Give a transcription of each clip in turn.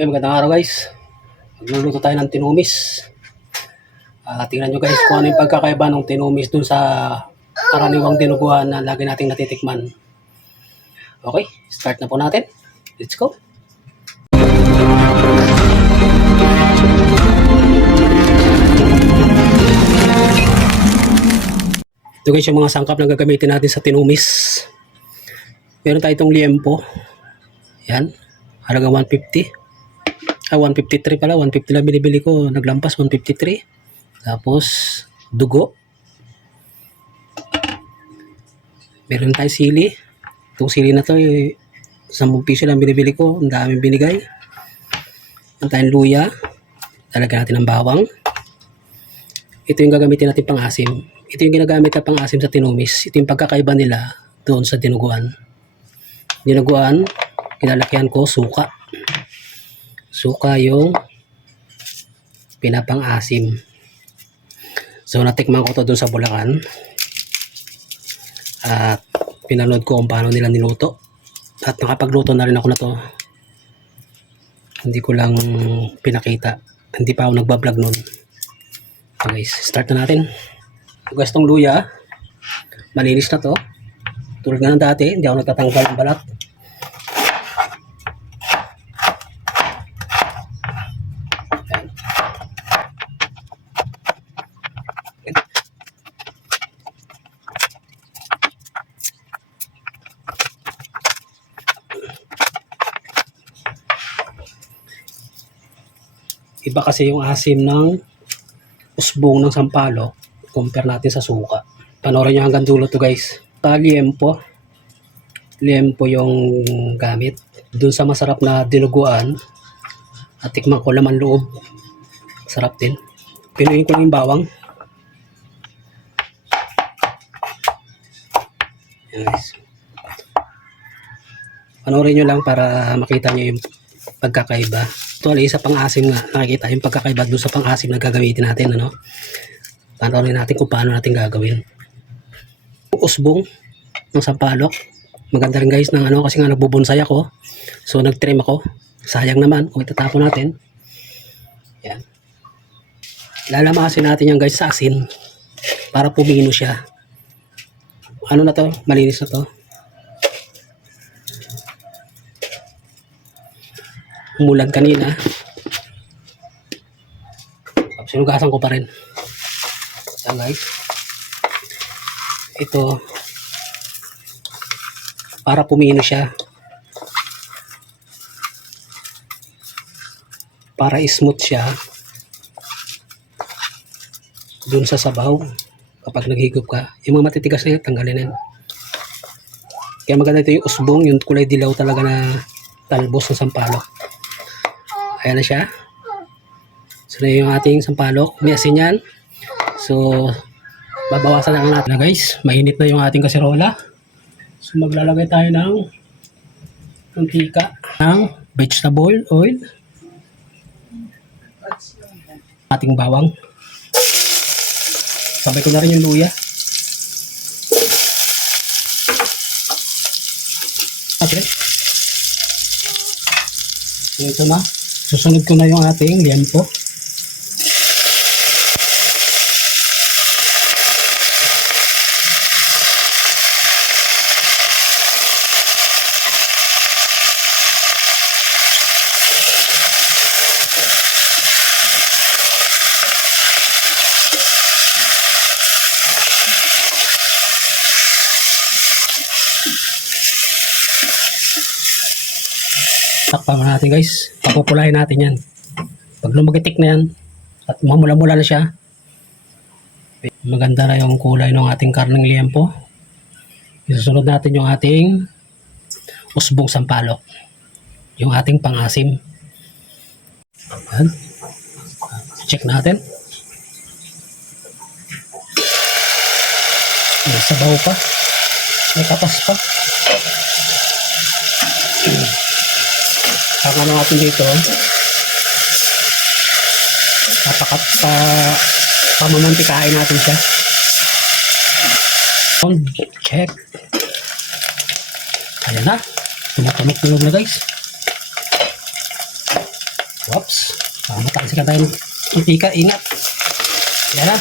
Okay, magandang araw guys. Magluluto tayo ng tinumis. Tingnan nyo guys kung ano yung pagkakaiba ng tinumis dun sa karaniwang dinuguan na lagi nating natitikman. Okay, start na po natin. Let's go. Ito guys yung mga sangkap na gagamitin natin sa tinumis. Meron tayo itong liempo. Yan, halagang 150. 153 pala, 150 lang binibili ko, naglampas 153. Tapos dugo. Meron tayo sili. Itong sili na to, 10 piso lang binibili ko, ang daming binigay. Meron tayong luya. Talagyan natin ng bawang. Ito yung gagamitin natin pang-asim. Ito yung ginagamit na pang-asim sa tinumis. Ito yung pagkakaiba nila doon sa dinuguan. Dinuguan, kinalakihan ko suka. Suka yung pinapang-asim. So natikman ko to dun sa Bulacan. At pinanood ko kung paano nila niluto. At nakapagluto na rin ako na to. Hindi ko lang pinakita. Hindi pa ako nagbablog nun. So guys, start na natin. Hugas tong luya. Malinis na to. Tulad nga ng dati, hindi ako nagtatanggal ng balat. Iba kasi yung asim ng usbong ng sampalok compare natin sa suka. Panoorin nyo hanggang dulo to guys. Liempo. Liempo yung gamit. Dun sa masarap na dinuguan at tikman ko laman loob. Sarap din. Pinuin ko yung bawang. Yan guys. Panoorin nyo lang para makita nyo yung pagkakaiba. Ito ay isa pang-asim nga. Nakikita yung pagkakaiba doon sa pang-asim na gagamitin natin. Ano? Panoorin natin kung paano natin gagawin. Usbong ng sampalok. Maganda rin guys ng ano, kasi nga nagbubonsay ako. So nag-trim ako. Sayang naman kung itatapon natin. Yan. Lalamasin natin yan guys sa asin para pumino siya. Ano na to? Malinis na to. Umulan kanina. Sinugasan ko pa rin. Yan guys. Ito para pumino siya. Para smooth siya dun sa sabaw kapag naghigop ka. Yung mga matitigas na yun, tanggalin yan. Kaya maganda ito yung usbong, yung kulay dilaw talaga na talbos ng sampalok. Ayan na siya. So na yung ating sampalok. May asin yan. So babawasan na lang natin na guys. Mainit na yung ating kaserola. So maglalagay tayo ng mantika, ng vegetable oil, ating bawang. Sabay ko na rin yung luya. Okay. So ito na. Susunod ko na yung ating liempo. Takpan natin guys. Papupulahin natin yan. Pag lumagitik na yan at mamula-mula na siya, maganda na yung kulay ng ating karneng liempo. Isusunod natin yung ating usbong sampalok. Yung ating pang-asim. Yan. Check natin. May sabaw pa. May katas pa. Saka natin dito pamamantikain natin siya. Check. Ayan na. Tumatamok-tunog na guys. Whoops. Matalsikan tayo ng mantika. Ingat. Yan na.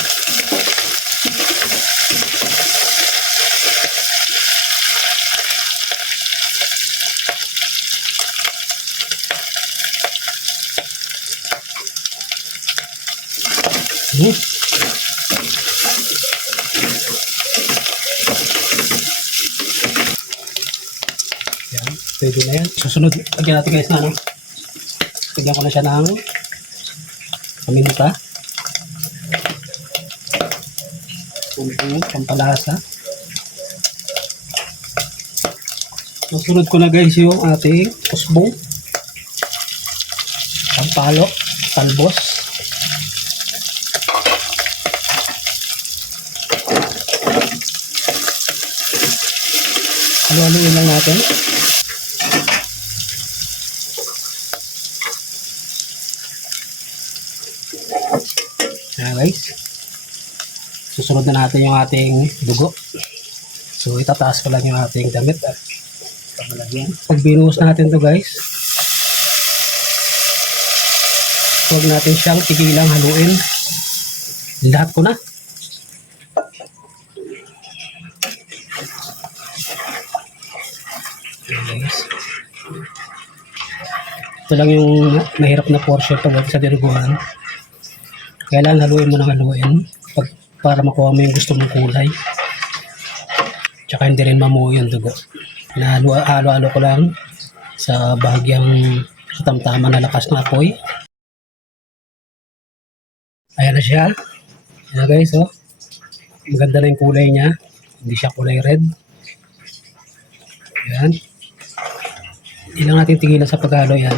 Yan, pwede na yan. Susunod, lagyan natin guys na ano. Lagyan ko na siya ng paminta. Pampalasa. Susunod ko na guys yung ating usbong. Pampalok, talbos. Halo-haloin lang natin. Ayan guys. Susunod na natin yung ating dugo. So itataas ko lang yung ating damit at pamalagyan. Pag binuhos natin to guys, huwag natin siyang tigilang haluin. Lahat ko na. Guys. Ito lang yung mahirap na portion pag sa dinuguan. Kailangan haluin mo ng haluin para makuha mo yung gusto mong kulay. Tsaka hindi rin mamuo yung dugo. Halo-halo ko lang sa bahagyang sa tamtama na lakas ng apoy. Ayan na siya. Ayan na guys, oh. Maganda na yung kulay niya. Hindi siya kulay red. Ayan. Hindi lang natin tigilan sa paghalo yan.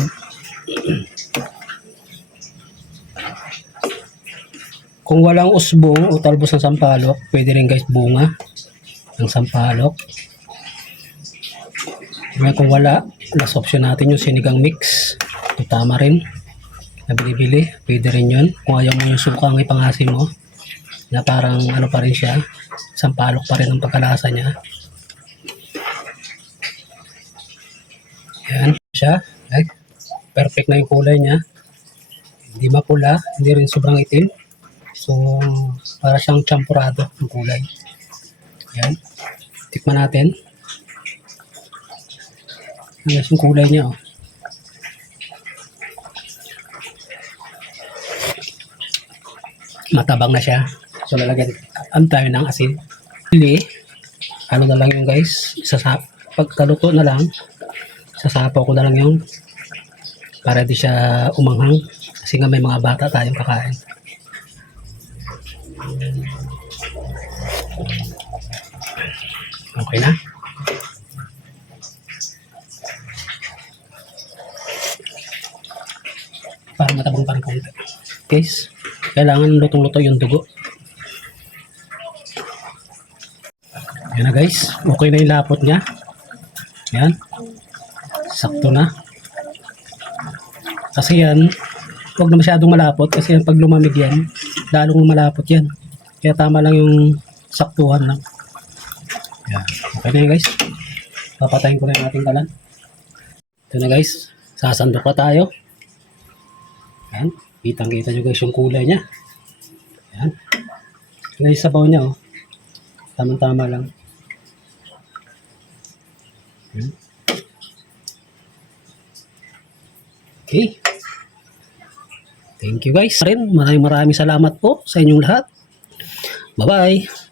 Kung walang usbong o talbos ng sampalok, pwede rin guys bunga ng sampalok. Kung wala, last option natin yung sinigang mix. Ito tama rin. Na binibili, pwede rin yun. Kung ayaw mo yung sukang ipangasin mo, na parang ano pa rin siya, sampalok pa rin ang pagkalasa niya. Yan siya. Ay, perfect na yung kulay niya. Hindi mapula, hindi rin sobrang itim. So, para siyang champurado yung kulay. Yan. Tikman natin. Ano yung kulay niya, oh. Matabang na siya. So, lalagyan tayo ng asin. Pili. Ano na lang yung guys. Pagkaluto na lang, sasapaw ko na lang yung para di siya umanghang kasi nga may mga bata tayong kakain. Okay na. Para matabang pa rin konti. Guys, kailangan lutong-luto yung dugo. Yan na guys, okay na yung lapot niya. Yan. Sakto na. Kasi yan, huwag na masyadong malapot kasi yan, pag lumamig yan, lalong malapot yan. Kaya tama lang yung saktuhan lang. Yan. Okay na yan guys. Papatayin ko na yung ating kalan. Ito na guys. Sasandok na tayo. Yan. Kitang-kita nyo guys yung kulay niya. Yan. Ito na yung sabaw niya, oh. Tamang-tama lang. Yan. Okay. Thank you guys. Maraming salamat po sa inyong lahat. Bye-bye.